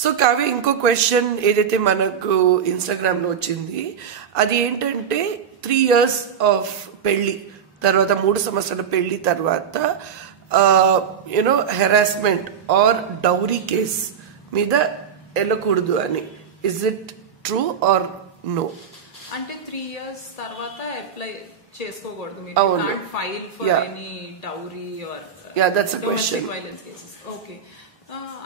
So Kavya ఇంకో question ఏదైతే మనకు ఇన్స్టాగ్రామ్ లో వచ్చింది అది ఏంటంటే 3 years ఆఫ్ పెళ్లి తర్వాత 3 సంవత్సరాల పెళ్లి తర్వాత you know harassment or dowry case మీద వెళ్ళకూడదు అని. Is it true or no? అంటే 3 years తర్వాత అప్లై చేసుకోకూడదు మీరు, file for any dowry or domestic violence cases. Okay,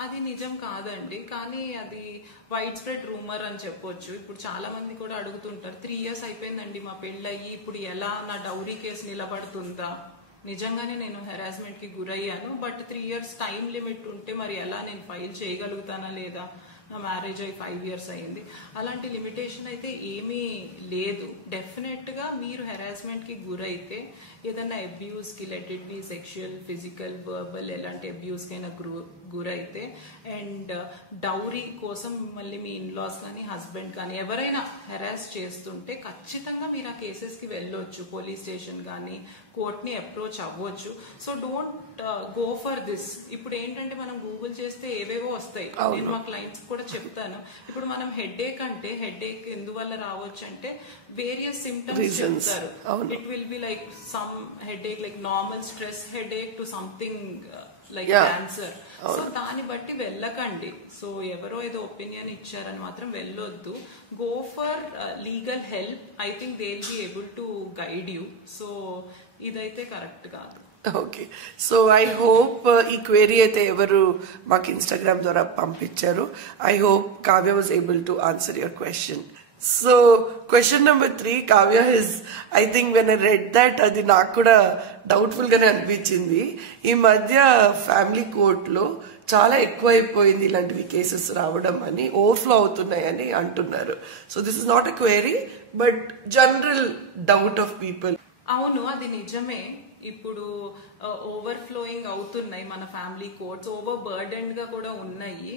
అది నిజం కాదండి, కానీ అది వైడ్ స్ప్రెడ్ రూమర్ అని చెప్పొచ్చు. ఇప్పుడు చాలా మంది కూడా అడుగుతుంటారు 3 years అయిపోయిందండి మా పెళ్ళయి, ఇప్పుడు ఎలా నా డౌరీ కేసు నిలబడుతుందా? నిజంగానే నేను హెరాస్మెంట్ కి గురయ్యాను, బట్ 3 years టైం లిమిట్ ఉంటే మరి ఎలా నేను ఫైల్ చేయగలుగుతానా లేదా? నా మ్యారేజ్ అయ్యి 5 years అయింది. అలాంటి లిమిటేషన్ అయితే ఏమీ లేదు. డెఫినెట్ గా మీరు హెరాస్మెంట్ కి గురైతే ఏదన్నా అబ్యూస్ కి, let it be sexual, physical, verbal, ఎలాంటి అబ్యూస్ కైనా గురైతే అండ్ డౌరీ కోసం మళ్ళీ మీ ఇన్లాస్ కానీ హస్బెండ్ కానీ ఎవరైనా హెరాస్ చేస్తుంటే ఖచ్చితంగా మీరు ఆ కేసెస్ కి వెళ్ళొచ్చు, పోలీస్ స్టేషన్ కానీ కోర్ట్ ని అప్రోచ్ అవ్వచ్చు. So don't go for this. ఇప్పుడు ఏంటంటే మనం గూగుల్ చేస్తే ఏవేవో వస్తాయి. నేను మా క్లయింట్స్ కూడా చెప్తాను, ఇప్పుడు మనం హెడేక్ అంటే హెడేక్ ఎందువల్ల రావచ్చు అంటే వేరియస్ సిమ్టమ్స్ చెప్తారు. It will be like some headache like normal stress headache to something like cancer. So దాన్ని బట్టి వెళ్ళకండి. సో ఎవరో ఏదో ఒపీనియన్ ఇచ్చారని మాత్రం వెళ్ళొద్దు. Go for legal help. I think they will be able to guide you. So ఇదైతే correct కాదు. ఓకే, సో ఐ హోప్ ఈ క్వెరీ అయితే ఎవరు మాకు ఇన్స్టాగ్రామ్ ద్వారా పంపించారు. I hope Kavya was able to answer your question. So question number 3, Kavya, is I think when I read that అది నాకు కూడా డౌట్ఫుల్ గానే అనిపించింది. ఈ మధ్య ఫ్యామిలీ కోర్ట్ లో చాలా ఎక్కువైపోయింది ఇలాంటివి కేసెస్ రావడం అని, ఓవర్ఫ్లో అవుతున్నాయని అంటున్నారు. So this is not a query but general doubt of people. అవును, అది నిజమే. ఇప్పుడు ఓవర్ఫ్లోయింగ్ అవుతున్నాయి మన ఫ్యామిలీ కోర్ట్స్, ఓవర్ బర్డెన్డ్ గా కూడా ఉన్నాయి.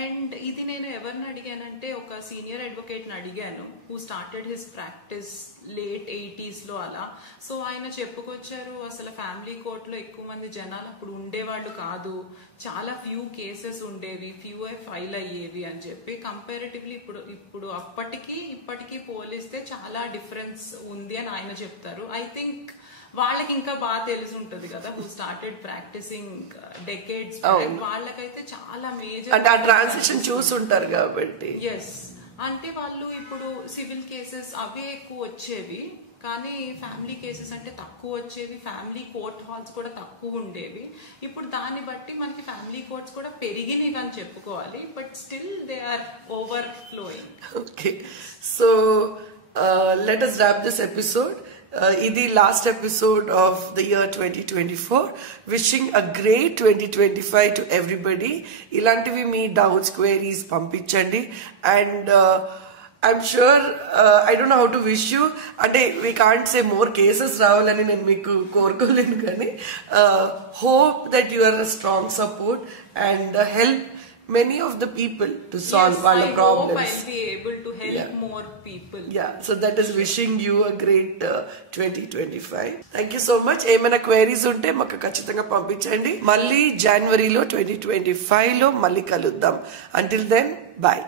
అండ్ ఇది నేను ఎవరిని అడిగానంటే ఒక సీనియర్ అడ్వకేట్ ని అడిగాను, who started his practice late 80s లో అలా. సో ఆయన చెప్పుకొచ్చారు, అసలు ఫ్యామిలీ కోర్ట్ లో ఎక్కువ మంది జనాలు అప్పుడు ఉండేవాళ్ళు కాదు, చాలా ఫ్యూ కేసెస్ ఉండేవి, ఫ్యూ ఫైల్ అయ్యేవి అని చెప్పి. కంపారిటివ్లీ ఇప్పుడు అప్పటికి ఇప్పటికీ పోలిస్తే చాలా డిఫరెన్స్ ఉంది అని ఆయన చెప్తారు. ఐ థింక్ వాళ్ళకి ఇంకా బాగా తెలిసి ఉంటది కదా, హూ స్టార్టెడ్ ప్రాక్టీసింగ్ డెకేడ్స్, వాళ్ళకైతే చాలా మేజర్ అంటే ఆ ట్రాన్సిషన్ చూసుంటారు కాబట్టి. ఎస్, అంటే వాళ్ళు ఇప్పుడు సివిల్ కేసెస్ అవే ఎక్కువ వచ్చేవి, కానీ ఫ్యామిలీ కేసెస్ అంటే తక్కువ వచ్చేవి, ఫ్యామిలీ కోర్ట్ హాల్స్ కూడా తక్కువ ఉండేవి. ఇప్పుడు దాన్ని బట్టి మనకి ఫ్యామిలీ కోర్ట్స్ కూడా పెరిగినాయి అని చెప్పుకోవాలి, but still they are overflowing. Okay, so let us wrap this episode. ఇది last episode of the year 2024. Wishing a great 2025 to everybody. ఇలాంటివి మీ డౌట్స్, క్వైరీస్ పంపించండి. And I'm sure, I don't know how to wish you, అంటే we can't say more cases రావాలని నేను మీకు కోరుకోలేను, కానీ hope that you are a strong support and help many of the people to solve all the problems. I hope I'll be able to help more people. Yeah, so that is wishing you a great 2025. Thank you so much. ఏమైనా queries ఉంటే మాకు ఖచ్చితంగా పంపించండి. మళ్ళీ జనవరిలో 2025 లో మళ్ళీ కలుద్దాం. Until then, bye.